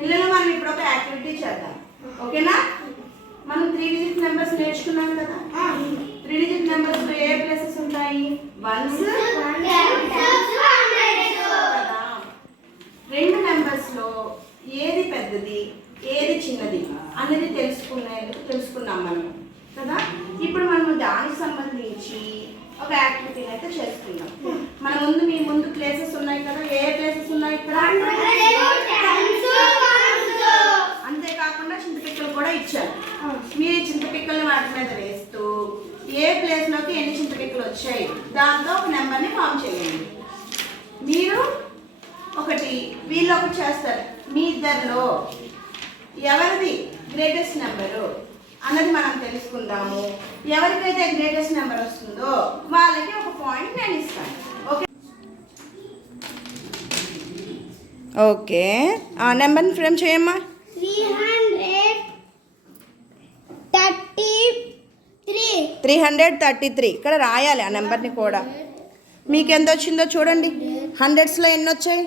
ఇందులో మనం ఇప్పుడు ఒక యాక్టివిటీ చేద్దాం, ఓకేనా? మనం 3 డిజిట్ నెంబర్స్ నేర్చుకున్నాం కదా. 3 డిజిట్ నెంబర్స్ లో ఏ ప్లేసెస్ ఉంటాయి? వన్స్, రెండు నెంబర్స్ లో ఏది పెద్దది ఏది చిన్నది అనేది తెలుసుకున్నాం మనం కదా. ఇప్పుడు మనం దానికి సంబంధించి ఒక యాక్టివిటీ అయితే చేసుకుందాం. మన ముందు మీ ముందు ప్లేసెస్ ఉన్నాయి కదా. ఏ ప్లేసెస్ ఉన్నాయి ఇక్కడ? అంతేకాకుండా చింతపిక్కలు కూడా ఇచ్చారు. మీరు చింతపిక్కల్ని వాటి మీద వేస్తూ ఏ ప్లేస్ లోకి ఎన్ని చింతపిక్కలు వచ్చాయి దాంతో ఒక నెంబర్ని ఫామ్ చేయండి. మీరు ఒకటి, వీళ్ళు ఒకటి చేస్తారు. మీ ఇద్దరిలో ఎవరిది గ్రేటెస్ట్ నెంబరు అన్నది మనం తెలుసుకుందాము. ఎవరికైతే గ్రేటెస్ట్ నెంబర్ వస్తుందో వాళ్ళకి ఒక పాయింట్ నేను ఇస్తాను. ఓకే, ఆ నెంబర్ని ఫ్రేమ్ చేయమ్మా. 333 ఇక్కడ రాయాలి ఆ నెంబర్ని కూడా. మీకు ఎంత వచ్చిందో చూడండి. హండ్రెడ్స్లో ఎన్ని వచ్చాయి?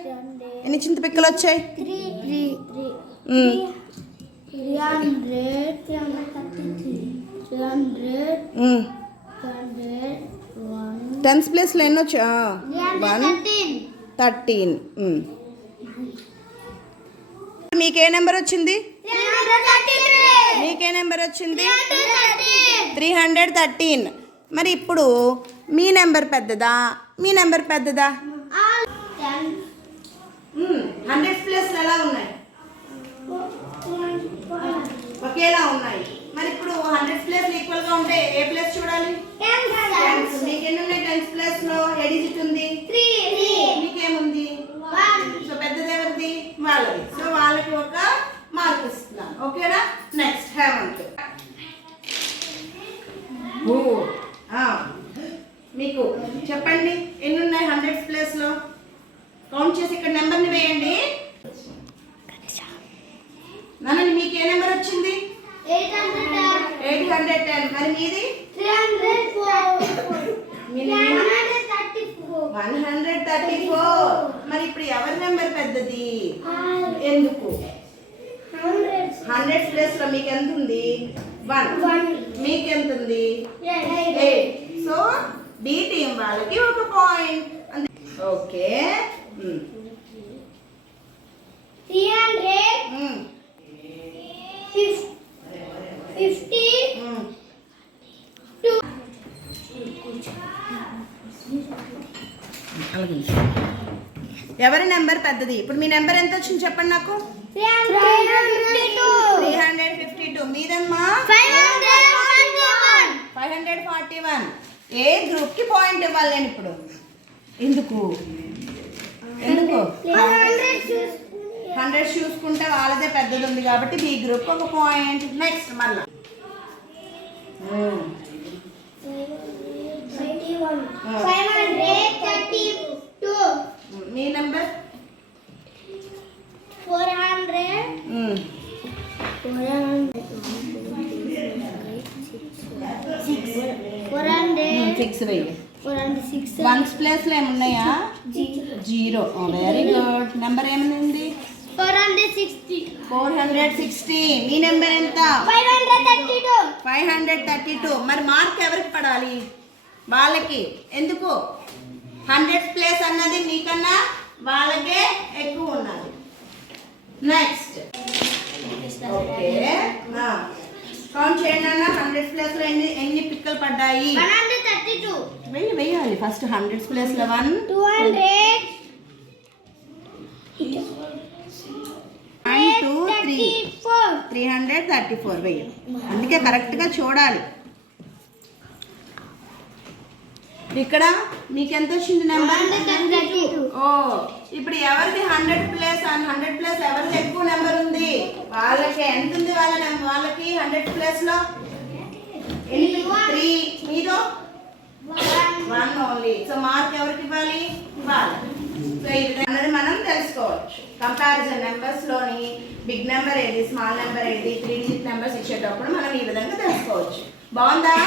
ఎన్ని చింతపిక్కలు వచ్చాయి? 10th ప్లేస్లో ఎన్ని వచ్చాయి? 113. మీకే నెంబర్ వచ్చింది? మీకే నెంబర్ వచ్చింది? 313. మరి ఇప్పుడు మీ నెంబర్ పెద్దదా మీ నెంబర్ పెద్దదా? 100 ప్లేస్లు ఎలా ఉన్నాయి? ఒకేలా ఉన్నాయి. మరి ఇప్పుడు 100 ప్లేస్లు ఈక్వల్గా ఉంటే ఏ ప్లేస్ చూడాలి? మీకు ఎన్ని ఉన్నాయి? 10th ప్లేస్లో ఏ డిజిట్ ఉంది? 3. మీకేముంది? 1. సో పెద్దది ఎవరిది? వాళ్ళది. సో వాళ్ళకి ఒక మార్క్ ఇస్తున్నాను, ఓకేనా? నెక్స్ట్ హేమంత్. మీకు చెప్పండి ఎన్ని ఉన్నాయి 100 ప్లేస్లో? కౌంట్ చేసి ఇక్కడ నెంబర్ని వేయండి. నాన్న మీకు ఏ నెంబర్ వచ్చింది? 810. మరి మీది? 134. మరి ఇప్పుడు ఎవరి నెంబర్ పెద్దది? ఎందుకు? 100 ప్లేస్లో మీకు ఎంత ఉంది? 1. మీకు ఎంత ఉంది? 8. సో డి టీం వాళ్ళకి ఒక పాయింట్. ఓకే, 352. ఎవరి నెంబర్ పెద్దది? ఇప్పుడు మీ నెంబర్ ఎంత వచ్చింది చెప్పండి నాకు. 352. మీదమ్మా 541. ఏ గ్రూప్ కి పాయింట్ ఇవ్వాలి నేను ఇప్పుడు? ఎందుకు 100 చూసుకుంటే వాళ్ళదే పెద్దది ఉంది కాబట్టి బి గ్రూప్ ఒక పాయింట్. నెక్స్ట్ మళ్ళా మీ నెంబర్ 6 వెయ్యి. 1th ప్లేస్లో ఏమున్నాయా? 0. Very good. నెంబర్ ఏమైంది? 460. మీ నెంబర్ ఎంత? 532. మరి మార్క్ ఎవరికి పడాలి? వాళ్ళకి. ఎందుకు? 100th ప్లేస్ అన్నది మీకన్నా వాళ్ళకే ఎక్కువ ఉన్నది. నెక్స్ట్ ఓకే, కౌంట్ చేయండి అన్న. 100th ప్లేస్లో ఎన్ని పిక్కలు పడ్డాయి? 132. వెయ్యాలి ఫస్ట్. 100th ప్లేస్లో 1 200 1 2 3 334 వెయ్యాలి. అందుకే కరెక్ట్గా చూడాలి. ఇక్కడ మీకు ఎంత వచ్చింది నెంబర్? ఓ, ఇప్పుడు ఎవరిది 100 ప్లేస్? 100 ప్లేస్ ఎవరిది ఎక్కువ నెంబర్ ఉంది? వాళ్ళకి. ఎంత ఉంది వాళ్ళకి 100 ప్లేస్లో? 3. మీరు 1 ఓన్లీ. సో మార్క్ ఎవరికి ఇవ్వాలి? వాళ్ళకి. సో ఇది అన్నది మనం తెలుసుకోవచ్చు. కంపారిజన్ నెంబర్స్లోని బిగ్ నెంబర్ ఏది, స్మాల్ నెంబర్ ఏది, 3 డిజిట్ నెంబర్స్ ఇచ్చేటప్పుడు మనం ఈ విధంగా తెలుసుకోవచ్చు. బాగుందా?